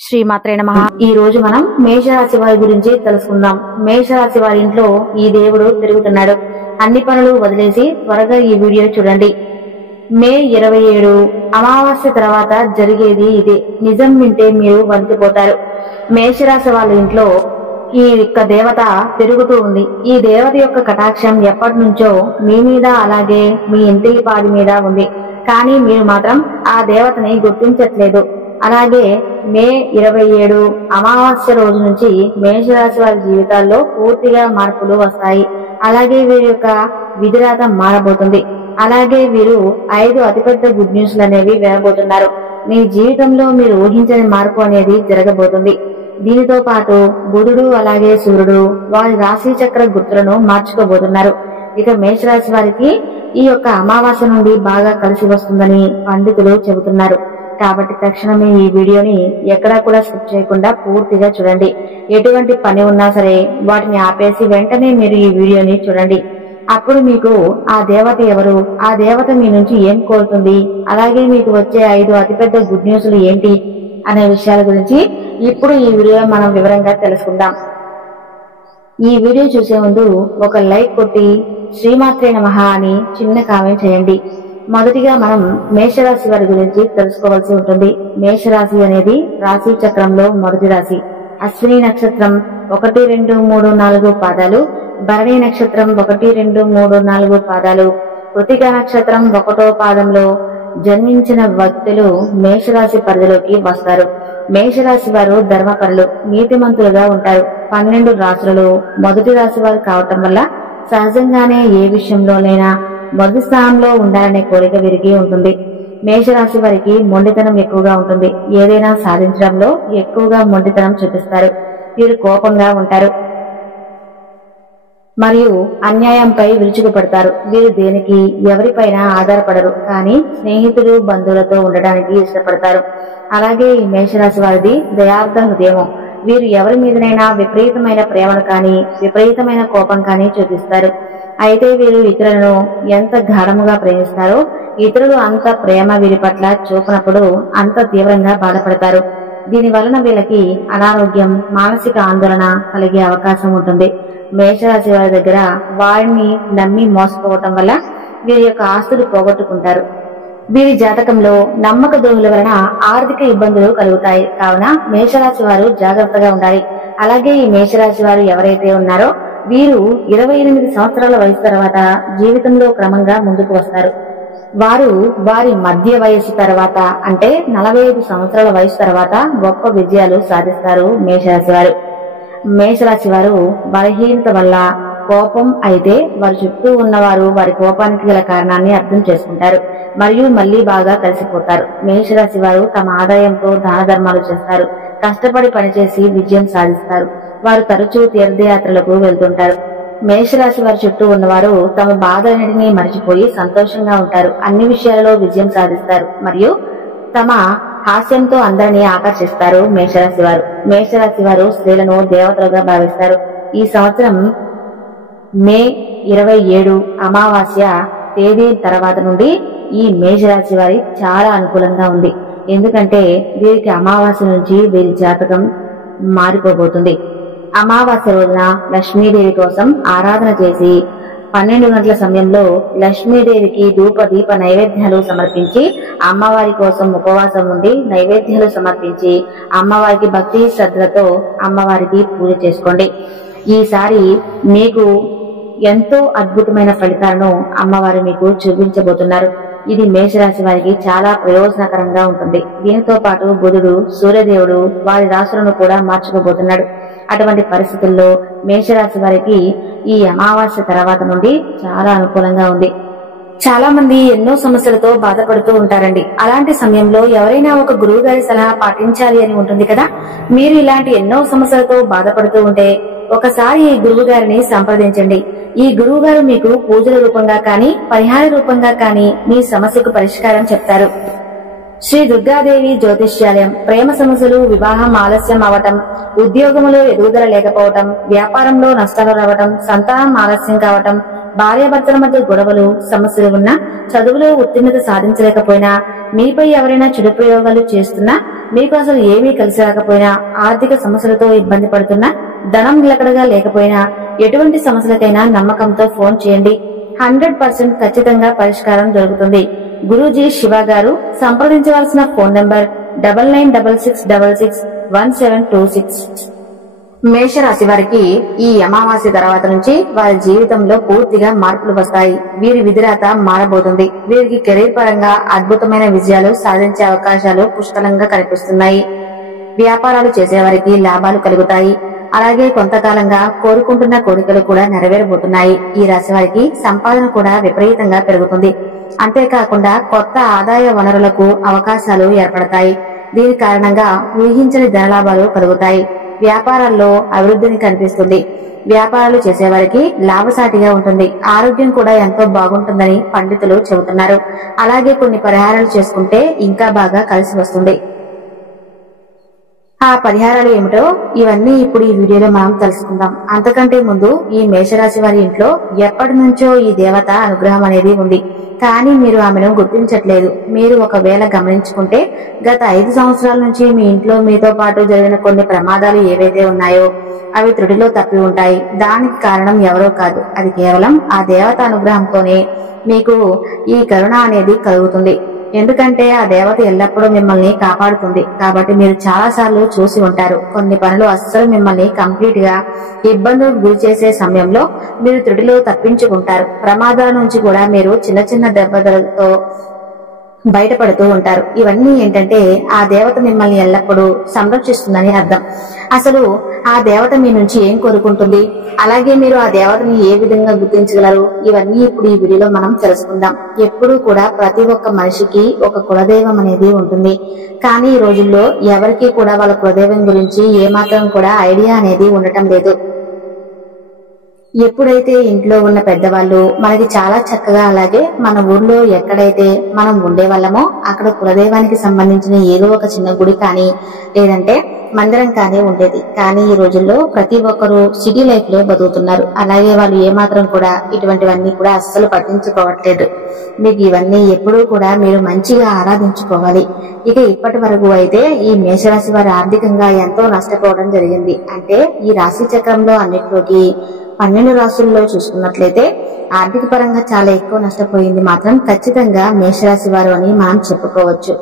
శ్రీమాత్రే నమః. ఈ రోజు మనం మేషరాశి వారి గురించి తెలుసుకుందాం. మేషరాశి వారి ఇంట్లో ఈ దేవుడు తిరుగుతున్నాడు. అన్ని పనులు వదిలేసి త్వరగా ఈ వీడియో చూడండి. మే 27 అమావాస్య తర్వాత జరిగేది ఇదే. నిజం వింటే మీరు వణికిపోతారు. మేషరాశి వాళ్ళ ఇంట్లో ఈ యొక్క దేవత తిరుగుతూ ఉంది. ఈ దేవత యొక్క కటాక్షం ఎప్పటి నుంచో మీ మీద అలాగే మీ ఇంటి పాది మీద ఉంది. కానీ మీరు మాత్రం ఆ దేవతని గుర్తించట్లేదు. అలాగే మే 27 అమావాస్య రోజు నుంచి మేషరాశి వారి జీవితాల్లో పూర్తిగా మార్పులు వస్తాయి. అలాగే వీరి యొక్క విధిరాత మారబోతుంది. అలాగే వీరు 5 అతిపెద్ద గుడ్ న్యూస్లు అనేవి వినబోతున్నారు. మీ జీవితంలో మీరు ఊహించని మార్పు అనేది జరగబోతుంది. దీనితో పాటు బుధుడు అలాగే సూర్యుడు వారి రాశి చక్ర గుర్తులను మార్చుకోబోతున్నారు. ఇక మేషరాశి వారికి ఈ యొక్క అమావాస్య నుండి బాగా కలిసి వస్తుందని పండితులు చెబుతున్నారు. కాబట్టి తక్షణమే ఈ వీడియోని ఎక్కడా కూడా స్కిప్ చేయకుండా పూర్తిగా చూడండి. ఎటువంటి పని ఉన్నా సరే వాటిని ఆపేసి వెంటనే మీరు ఈ వీడియోని చూడండి. అప్పుడు మీకు ఆ దేవత ఎవరు, ఆ దేవత మీ నుంచి ఏం కోరుతుంది, అలాగే మీకు వచ్చే 5 అతిపెద్ద గుడ్ న్యూస్లు ఏంటి అనే విషయాల గురించి ఇప్పుడు ఈ వీడియో మనం వివరంగా తెలుసుకుందాం. ఈ వీడియో చూసే ముందు ఒక లైక్ కొట్టి శ్రీమాత్రే నమః అని చిన్న కామెంట్ చేయండి. మొదటిగా మనం మేషరాశి వారి గురించి తెలుసుకోవాల్సి ఉంటుంది. మేషరాశి అనేది రాశి చక్రంలో మొదటి రాశి. అశ్విని నక్షత్రం 1, 2, 3, 4 పాదాలు, భరణి నక్షత్రం 1, 2, 3, 4 పాదాలు, కృతిక నక్షత్రం 1వ పాదంలో జన్మించిన వ్యక్తులు మేషరాశి పరిధిలోకి వస్తారు. మేషరాశి వారు ధర్మపరులు, నీతిమంతులుగా ఉంటారు. 12 రాశులలో మొదటి రాశి వారు కావటం వల్ల సహజంగానే ఏ విషయంలోనైనా మొదటి స్థానంలో ఉండాలనే కోరిక వీరికి ఉంటుంది. మేషరాశి వారికి మొండితనం ఎక్కువగా ఉంటుంది. ఏదైనా సాధించడంలో ఎక్కువగా మొండితనం చూపిస్తారు. వీరు కోపంగా ఉంటారు మరియు అన్యాయంపై విరుచుకుపడతారు. వీరు దేనికి ఎవరిపైన ఆధారపడరు, కానీ స్నేహితులు బంధువులతో ఉండడానికి ఇష్టపడతారు. అలాగే ఈ మేషరాశి వారిది దయార్థ హృదయం. వీరు ఎవరి మీదనైనా విపరీతమైన ప్రేమను కానీ విపరీతమైన కోపం కానీ చూపిస్తారు. అయితే వీరు ఇతరులను ఎంత గాఢముగా ప్రేమిస్తారో ఇతరులు అంత ప్రేమ వీరి పట్ల చూపినప్పుడు అంత తీవ్రంగా బాధపడతారు. దీని వలన వీళ్ళకి అనారోగ్యం, మానసిక ఆందోళన కలిగే అవకాశం ఉంటుంది. మేషరాశి వారి దగ్గర వారిని నమ్మి మోసపోవటం వల్ల వీరి యొక్క ఆస్తులు పోగొట్టుకుంటారు. వీరి జాతకంలో నమ్మక ద్రోహుల వలన ఆర్థిక ఇబ్బందులు కలుగుతాయి. కావున మేషరాశి వారు జాగ్రత్తగా ఉండాలి. అలాగే ఈ మేషరాశి వారు ఎవరైతే ఉన్నారో వీరు 28 సంవత్సరాల వయసు తర్వాత జీవితంలో క్రమంగా ముందుకు వస్తారు. వారు వారి మధ్య వయసు తర్వాత అంటే 45 సంవత్సరాల వయసు తర్వాత గొప్ప విజయాలు సాధిస్తారు. మేషరాశి వారు మేషరాశి వారు బలహీనత వల్ల కోపం అయితే వారి చుట్టూ ఉన్నవారు వారి కోపానికి గల కారణాన్ని అర్థం చేసుకుంటారు మరియు మళ్లీ బాగా కలిసిపోతారు. మేషరాశి వారు తమ ఆదాయంతో దాన ధర్మాలు చేస్తారు. కష్టపడి పనిచేసి విజయం సాధిస్తారు. వారు తరచూ తీర్థయాత్రలకు వెళ్తుంటారు. మేషరాశి వారి చుట్టూ ఉన్నవారు తమ బాధలన్నింటినీ మర్చిపోయి సంతోషంగా ఉంటారు. అన్ని విషయాలలో విజయం సాధిస్తారు మరియు తమ హాస్యంతో అందరినీ ఆకర్షిస్తారు. మేషరాశి వారు మేషరాశి వారు స్త్రీలను దేవతలుగా భావిస్తారు. ఈ సంవత్సరం మే 27 అమావాస్య తేదీ తర్వాత నుండి ఈ మేషరాశి వారి చాలా అనుకూలంగా ఉంది. ఎందుకంటే వీరికి అమావాస్య నుంచి వీరి జాతకం మారిపోబోతుంది. అమావాస్య రోజున లక్ష్మీదేవి కోసం ఆరాధన చేసి 12 గంటల సమయంలో లక్ష్మీదేవికి ధూప దీప నైవేద్యాలు సమర్పించి అమ్మవారి కోసం ఉపవాసం ఉండి నైవేద్యాలు సమర్పించి అమ్మవారికి భక్తి శ్రద్ధలతో అమ్మవారికి పూజ చేసుకోండి. ఈసారి మీకు ఎంతో అద్భుతమైన ఫలితాలను అమ్మవారు మీకు చూపించబోతున్నారు. ఇది మేషరాశి వారికి చాలా ప్రయోజనకరంగా ఉంటుంది. దీనితో పాటు బుధుడు సూర్యదేవుడు వారి రాశులను కూడా మార్చుకోబోతున్నాడు. అటువంటి పరిస్థితుల్లో మేషరాశి వారికి ఈ అమావాస్య తర్వాత నుండి చాలా అనుకూలంగా ఉంది. చాలా మంది ఎన్నో సమస్యలతో బాధపడుతూ ఉంటారండి. అలాంటి సమయంలో ఎవరైనా ఒక గురువు గారి సలహా పాటించాలి అని ఉంటుంది కదా. మీరు ఇలాంటి ఎన్నో సమస్యలతో బాధపడుతూ ఉంటే ఒకసారి ఈ గురువు గారిని సంప్రదించండి. ఈ గురువు గారు మీకు పూజల రూపంగా కానీ పరిహార రూపంగా కానీ మీ సమస్యకు పరిష్కారం చెప్తారు. శ్రీ దుర్గాదేవి జ్యోతిష్యాలయం ప్రేమ సమస్యలు, వివాహం ఆలస్యం అవటం, ఉద్యోగంలో ఎదుగుదల లేకపోవటం, వ్యాపారంలో నష్టాలు రావటం, సంతానం ఆలస్యం కావటం, భార్యాభర్తల మధ్య గొడవలు సమస్యలు ఉన్నా, చదువులో ఉత్తీర్ణత సాధించలేకపోయినా, మీపై ఎవరైనా చెడు ప్రయోగాలు చేస్తున్నా, మీకు అసలు ఏమీ కలిసి రాకపోయినా, ఆర్థిక సమస్యలతో ఇబ్బంది పడుతున్నా, ధనం నిలకడగా లేకపోయినా, ఎటువంటి సమస్యలకైనా నమ్మకంతో ఫోన్ చేయండి. 100% ఖచ్చితంగా పరిష్కారం దొరుకుతుంది. గురూజీ శివ గారు. సంప్రదించవలసిన ఫోన్ నంబర్ 9966661726. మేషరాశి వారికి ఈ అమావాస్య తర్వాత నుంచి వారి జీవితంలో పూర్తిగా మార్పులు వస్తాయి. వీరి విధిరాత మారబోతుంది. వీరికి కెరీర్ పరంగా అద్భుతమైన విజయాలు సాధించే అవకాశాలు పుష్కలంగా కనిపిస్తున్నాయి. వ్యాపారాలు చేసేవారికి లాభాలు కలుగుతాయి. అలాగే కొంతకాలంగా కోరుకుంటున్న కోరికలు కూడా నెరవేరబోతున్నాయి. ఈ రాశి వారికి సంపాదన కూడా విపరీతంగా పెరుగుతుంది. అంతేకాకుండా కొత్త ఆదాయ వనరులకు అవకాశాలు ఏర్పడతాయి. దీని కారణంగా ఊహించని ధనలాభాలు కలుగుతాయి. వ్యాపారాల్లో అభివృద్ధిని కనిపిస్తుంది. వ్యాపారాలు చేసేవారికి లాభసాటిగా ఉంటుంది. ఆరోగ్యం కూడా ఎంతో బాగుంటుందని పండితులు చెబుతున్నారు. అలాగే కొన్ని పరిహారాలు చేసుకుంటే ఇంకా బాగా కలిసి వస్తుంది. ఆ పరిహారాలు ఏమిటో ఇవన్నీ ఇప్పుడు ఈ వీడియోలో మనం తెలుసుకుందాం. అంతకంటే ముందు ఈ మేషరాశి వారి ఇంట్లో ఎప్పటి నుంచో ఈ దేవత అనుగ్రహం అనేది ఉంది. కానీ మీరు ఆమెను గుర్తించట్లేదు. మీరు ఒకవేళ గమనించుకుంటే గత 5 సంవత్సరాల నుంచి మీ ఇంట్లో మీతో పాటు జరిగిన కొన్ని ప్రమాదాలు ఏవైతే ఉన్నాయో అవి త్రుటిలో తప్పి ఉంటాయి. దానికి కారణం ఎవరో కాదు, అది కేవలం ఆ దేవత అనుగ్రహంతోనే మీకు ఈ కరుణ అనేది కలుగుతుంది. ఎందుకంటే ఆ దేవత ఎల్లప్పుడూ మిమ్మల్ని కాపాడుతుంది. కాబట్టి మీరు చాలా సార్లు చూసి ఉంటారు, కొన్ని పనులు అస్సలు మిమ్మల్ని కంప్లీట్ గా ఇబ్బందులకు గురి చేసే సమయంలో మీరు త్రుటిలో తప్పించుకుంటారు. ప్రమాదాల నుంచి కూడా మీరు చిన్న చిన్న దెబ్బలతో బయటపడుతూ ఉంటారు. ఇవన్నీ ఏంటంటే ఆ దేవత మిమ్మల్ని ఎల్లప్పుడూ సంరక్షిస్తుందని అర్థం. అసలు ఆ దేవత మీ నుంచి ఏం కోరుకుంటుంది, అలాగే మీరు ఆ దేవతని ఏ విధంగా గుర్తించగలరు, ఇవన్నీ ఇప్పుడు ఈ వీడియోలో మనం తెలుసుకుందాం. ఎప్పుడూ కూడా ప్రతి ఒక్క మనిషికి ఒక కులదైవం అనేది ఉంటుంది. కానీ ఈ రోజుల్లో ఎవరికీ కూడా వాళ్ళ కులదైవం గురించి ఏమాత్రం కూడా ఐడియా అనేది ఉండటం లేదు. ఎప్పుడైతే ఇంట్లో ఉన్న పెద్దవాళ్ళు మనకి చాలా చక్కగా, అలాగే మన ఊర్లో ఎక్కడైతే మనం ఉండేవాళ్ళమో అక్కడ కులదైవానికి సంబంధించిన ఏదో ఒక చిన్న గుడి కానీ లేదంటే మందిరం కానీ ఉండేది. కానీ ఈ రోజుల్లో ప్రతి ఒక్కరూ సిటీ లైఫ్ లో బతుకుతున్నారు. అలాగే వాళ్ళు ఏమాత్రం కూడా ఇటువంటివన్నీ కూడా అస్సలు పట్టించుకోవట్లేదు. మీకు ఇవన్నీ ఎప్పుడూ కూడా మీరు మంచిగా ఆరాధించుకోవాలి. ఇక ఇప్పటి వరకు అయితే ఈ మేషరాశి వారి ఆర్థికంగా ఎంతో నష్టపోవడం జరిగింది. అంటే ఈ రాశి చక్రంలో అన్నిటిలోకి 12 రాశుల్లో చూసుకున్నట్లయితే ఆర్థిక పరంగా చాలా ఎక్కువ నష్టపోయింది మాత్రం ఖచ్చితంగా మేషరాశి వారు అని మనం చెప్పుకోవచ్చు.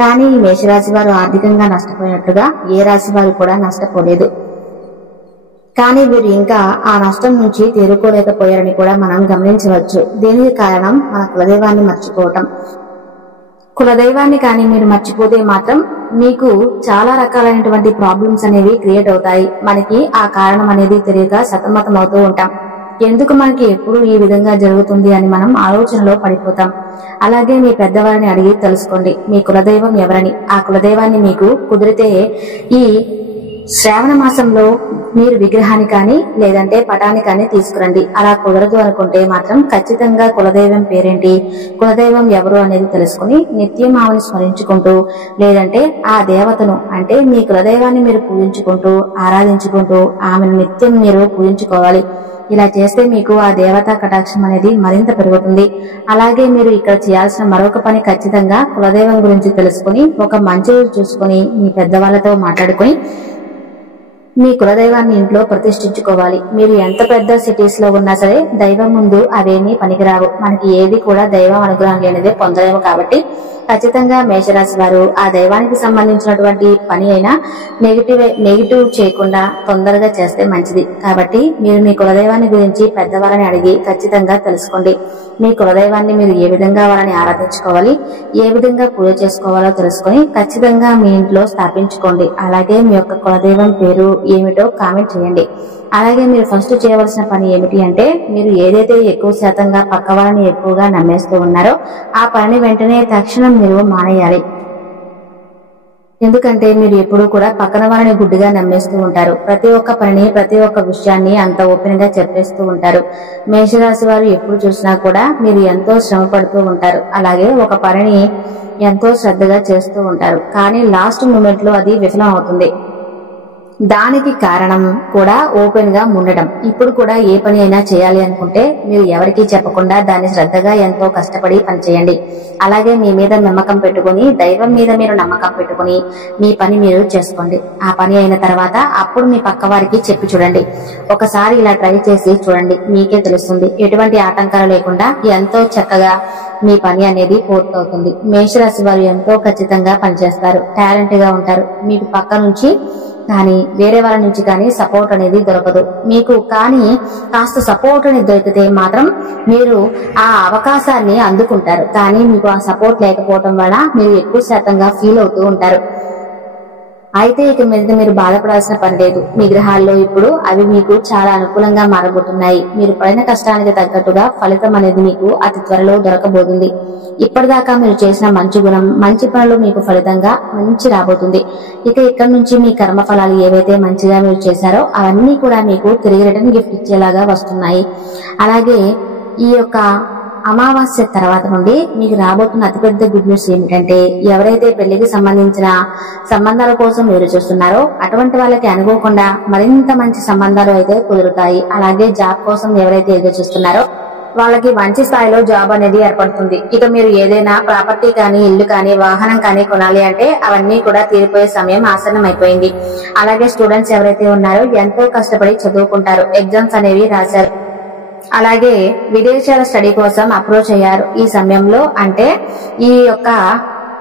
కానీ ఈ మేషరాశి వారు ఆర్థికంగా నష్టపోయినట్టుగా ఏ రాశి వారు కూడా నష్టపోలేదు. కానీ వీరు ఇంకా ఆ నష్టం నుంచి తేరుకోలేకపోయారని కూడా మనం గమనించవచ్చు. దీనికి కారణం మన కులదైవాన్ని మర్చిపోవటం. కులదైవాన్ని కానీ మీరు మర్చిపోతే మాత్రం మీకు చాలా రకాలైనటువంటి ప్రాబ్లమ్స్ అనేవి క్రియేట్ అవుతాయి. మనకి ఆ కారణం అనేది తెలియక సతమతం అవుతూ ఉంటాం. ఎందుకు మనకి ఎప్పుడు ఈ విధంగా జరుగుతుంది అని మనం ఆలోచనలో పడిపోతాం. అలాగే మీ పెద్దవారిని అడిగి తెలుసుకోండి మీ కులదైవం ఎవరని. ఆ కులదైవాన్ని మీకు కుదిరితే ఈ శ్రావణ మాసంలో మీరు విగ్రహాన్ని కానీ లేదంటే పటాన్ని కానీ తీసుకురండి. అలా కుదరదు అనుకుంటే మాత్రం ఖచ్చితంగా కులదైవం పేరేంటి, కులదైవం ఎవరు అనేది తెలుసుకుని నిత్యం ఆమెను స్మరించుకుంటూ లేదంటే ఆ దేవతను అంటే మీ కులదైవాన్ని మీరు పూజించుకుంటూ ఆరాధించుకుంటూ ఆమెను నిత్యం మీరు పూజించుకోవాలి. ఇలా చేస్తే మీకు ఆ దేవతా కటాక్షం అనేది మరింత పెరుగుతుంది. అలాగే మీరు ఇక్కడ చేయాల్సిన మరొక పని ఖచ్చితంగా కులదైవం గురించి తెలుసుకుని ఒక మంచి రోజు చూసుకుని మీ పెద్దవాళ్లతో మాట్లాడుకుని మీ కులదైవాన్ని ఇంట్లో ప్రతిష్ఠించుకోవాలి. మీరు ఎంత పెద్ద సిటీస్ లో ఉన్నా సరే దైవం ముందు అవేమీ పనికిరావు. మనకి ఏది కూడా దైవం అనుగ్రహం లేనిదే పొందలేము. కాబట్టి ఖచ్చితంగా మేషరాశి వారు ఆ దైవానికి సంబంధించినటువంటి పని అయినా నెగిటివ్ చేయకుండా తొందరగా చేస్తే మంచిది. కాబట్టి మీరు మీ కులదైవాన్ని గురించి పెద్దవాళ్ళని అడిగి ఖచ్చితంగా తెలుసుకోండి. మీ కులదైవాన్ని మీరు ఏ విధంగా వాళ్ళని ఆరాధించుకోవాలి, ఏ విధంగా పూజ చేసుకోవాలో తెలుసుకుని ఖచ్చితంగా మీ ఇంట్లో స్థాపించుకోండి. అలాగే మీ యొక్క కులదైవం పేరు ఏమిటో కామెంట్ చేయండి. అలాగే మీరు ఫస్ట్ చేయవలసిన పని ఏమిటి అంటే మీరు ఏదైతే ఎక్కువ శాతంగా పక్క వాళ్ళని ఎక్కువగా నమ్మేస్తూ ఉన్నారో ఆ పనిని వెంటనే తక్షణం మీరు మానేయాలి. ఎందుకంటే మీరు ఎప్పుడూ కూడా పక్కన వాళ్ళని గుడ్డిగా నమ్మేస్తూ ఉంటారు. ప్రతి ఒక్క పనిని ప్రతి ఒక్క విషయాన్ని అంత ఓపెన్ గా చెప్పేస్తూ ఉంటారు. మేషరాశి వారు ఎప్పుడు చూసినా కూడా మీరు ఎంతో శ్రమ పడుతూ ఉంటారు. అలాగే ఒక పనిని ఎంతో శ్రద్ధగా చేస్తూ ఉంటారు. కానీ లాస్ట్ మూమెంట్ లో అది విఫలం అవుతుంది. దానికి కారణం కూడా ఓపెన్ గా ఉండటం. ఇప్పుడు కూడా ఏ పని అయినా చేయాలి అనుకుంటే మీరు ఎవరికీ చెప్పకుండా దాన్ని శ్రద్ధగా ఎంతో కష్టపడి పనిచేయండి. అలాగే మీ మీద నమ్మకం పెట్టుకుని, దైవం మీద మీరు నమ్మకం పెట్టుకుని మీ పని మీరు చేసుకోండి. ఆ పని అయిన తర్వాత అప్పుడు మీ పక్క వారికి చెప్పి చూడండి. ఒకసారి ఇలా ట్రై చేసి చూడండి, మీకే తెలుస్తుంది. ఎటువంటి ఆటంకాలు లేకుండా ఎంతో చక్కగా మీ పని అనేది పూర్తవుతుంది. మేషరాశి వారు ఎంతో ఖచ్చితంగా పనిచేస్తారు, టాలెంట్ గా ఉంటారు. మీకు పక్క నుంచి కానీ వేరే వాళ్ళ నుంచి కానీ సపోర్ట్ అనేది దొరకదు. మీకు కానీ కాస్త సపోర్ట్ అనేది దొరికితే మాత్రం మీరు ఆ అవకాశాన్ని అందుకుంటారు. కానీ మీకు ఆ సపోర్ట్ లేకపోవడం వల్ల మీరు ఎక్కువ శాతంగా ఫీల్ అవుతూ ఉంటారు. అయితే ఇక మీద మీరు బాధపడాల్సిన పని లేదు. మీ గ్రహాల్లో ఇప్పుడు అవి మీకు చాలా అనుకూలంగా మారబోతున్నాయి. మీరు పడిన కష్టానికి తగ్గట్టుగా ఫలితం అనేది మీకు అతి త్వరలో దొరకబోతుంది. ఇప్పటిదాకా మీరు చేసిన మంచి గుణం, మంచి పనులు మీకు ఫలితంగా మంచి రాబోతుంది. ఇక ఇక్కడ నుంచి మీ కర్మ ఫలాలు ఏవైతే మంచిగా మీరు చేశారో అవన్నీ కూడా మీకు తిరిగి రిటర్న్ గిఫ్ట్ ఇచ్చేలాగా వస్తున్నాయి. అలాగే ఈ యొక్క అమావాస్య తర్వాత నుండి మీకు రాబోతున్న అతిపెద్ద గుడ్ న్యూస్ ఏమిటంటే, ఎవరైతే పెళ్లికి సంబంధించిన సంబంధాల కోసం ఎదురు చూస్తున్నారో అటువంటి వాళ్ళకి అనుకోకుండా మరింత మంచి సంబంధాలు అయితే కుదురుతాయి. అలాగే జాబ్ కోసం ఎవరైతే ఎదురు చూస్తున్నారో వాళ్ళకి మంచి స్థాయిలో జాబ్ అనేది ఏర్పడుతుంది. ఇక మీరు ఏదైనా ప్రాపర్టీ కానీ, ఇల్లు కానీ, వాహనం కానీ కొనాలి అంటే అవన్నీ కూడా తీరిపోయే సమయం ఆసన్నం అయిపోయింది. అలాగే స్టూడెంట్స్ ఎవరైతే ఉన్నారో ఎంతో కష్టపడి చదువుకుంటారు, ఎగ్జామ్స్ అనేవి రాశారు. అలాగే విదేశాల స్టడీ కోసం అప్రోచ్ అయ్యారు. ఈ సమయంలో అంటే ఈ యొక్క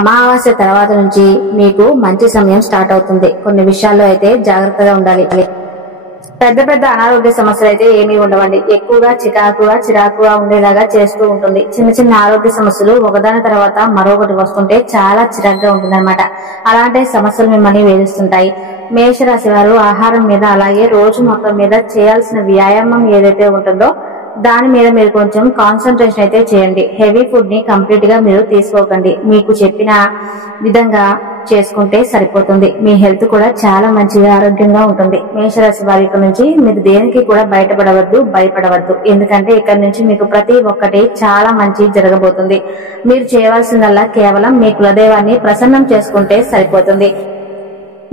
అమావాస్య తర్వాత నుంచి మీకు మంచి సమయం స్టార్ట్ అవుతుంది. కొన్ని విషయాల్లో అయితే జాగ్రత్తగా ఉండాలి. పెద్ద పెద్ద అనారోగ్య సమస్యలు అయితే ఏమీ ఉండవండి. ఎక్కువగా చిరాకుగా ఉండేలాగా చేస్తూ ఉంటుంది. చిన్న చిన్న ఆరోగ్య సమస్యలు ఒకదాని తర్వాత మరొకటి వస్తుంటే చాలా చిరాకుగా ఉంటుందన్నమాట. అలాంటి సమస్యలు మిమ్మల్ని వేధిస్తుంటాయి. మేషరాశి వారు ఆహారం మీద, అలాగే రోజు మొత్తం మీద చేయాల్సిన వ్యాయామం ఏదైతే ఉంటుందో దాని మీద మీరు కొంచెం కాన్సన్ట్రేషన్ అయితే చేయండి. హెవీ ఫుడ్ ని కంప్లీట్ గా మీరు తీసుకోకండి. మీకు చెప్పిన విధంగా చేసుకుంటే సరిపోతుంది. మీ హెల్త్ కూడా చాలా మంచిగా ఆరోగ్యంగా ఉంటుంది. మేషరాశి వారి నుంచి మీరు దేనికి కూడా భయపడవద్దు. ఎందుకంటే ఇక్కడ నుంచి మీకు ప్రతి ఒక్కటి చాలా మంచి జరగబోతుంది. మీరు చేయవలసిందల్లా కేవలం మీ కులదైవాన్ని ప్రసన్నం చేసుకుంటే సరిపోతుంది.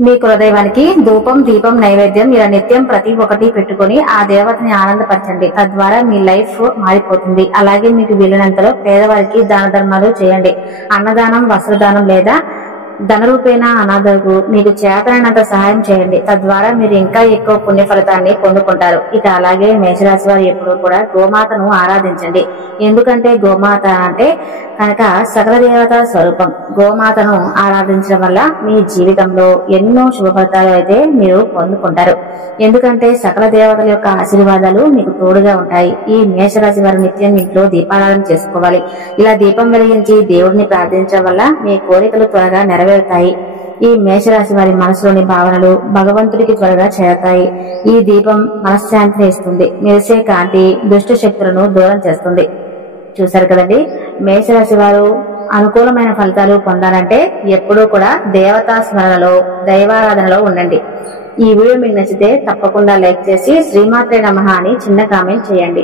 మీ కులదైవానికి ధూపం, దీపం, నైవేద్యం ఇలా నిత్యం ప్రతి ఒక్కటి పెట్టుకుని ఆ దేవతని ఆనందపరచండి. తద్వారా మీ లైఫ్ మారిపోతుంది. అలాగే మీకు వీలైనంతలో పేదవారికి దాన ధర్మాలు చేయండి. అన్నదానం, వస్త్రదానం లేదా ధనరూపేణ అనాథకు మీకు చేతనైనంత సహాయం చేయండి. తద్వారా మీరు ఇంకా ఎక్కువ పుణ్య ఫలితాన్ని పొందుకుంటారు. ఇక అలాగే మేషరాశి వారు ఎప్పుడూ కూడా గోమాతను ఆరాధించండి. ఎందుకంటే గోమాత అంటే కనుక సకల దేవత స్వరూపం. గోమాతను ఆరాధించడం వల్ల మీ జీవితంలో ఎన్నో శుభ ఫలితాలు అయితే మీరు పొందుకుంటారు. ఎందుకంటే సకల దేవతల యొక్క ఆశీర్వాదాలు మీకు తోడుగా ఉంటాయి. ఈ మేషరాశి వారు నిత్యం ఇంట్లో దీపారాధన చేసుకోవాలి. ఇలా దీపం వెలిగించి దేవుడిని ప్రార్థించడం వల్ల మీ కోరికలు త్వరగా నెరవేరుతాయి. ఈ మేషరాశి వారి మనసులోని భావనలు భగవంతుడికి త్వరగా చేరతాయి. ఈ దీపం మనశ్శాంతిని ఇస్తుంది. మెరిసే కాంతి దుష్ట శక్తులను దూరం చేస్తుంది. చూశారు కదండి, మేషరాశి వారు అనుకూలమైన ఫలితాలు పొందాలంటే ఎప్పుడూ కూడా దేవతా స్మరణలో, దైవారాధనలో ఉండండి. ఈ వీడియో మీకు నచ్చితే తప్పకుండా లైక్ చేసి శ్రీమాత్రే నమః అని చిన్న కామెంట్ చేయండి.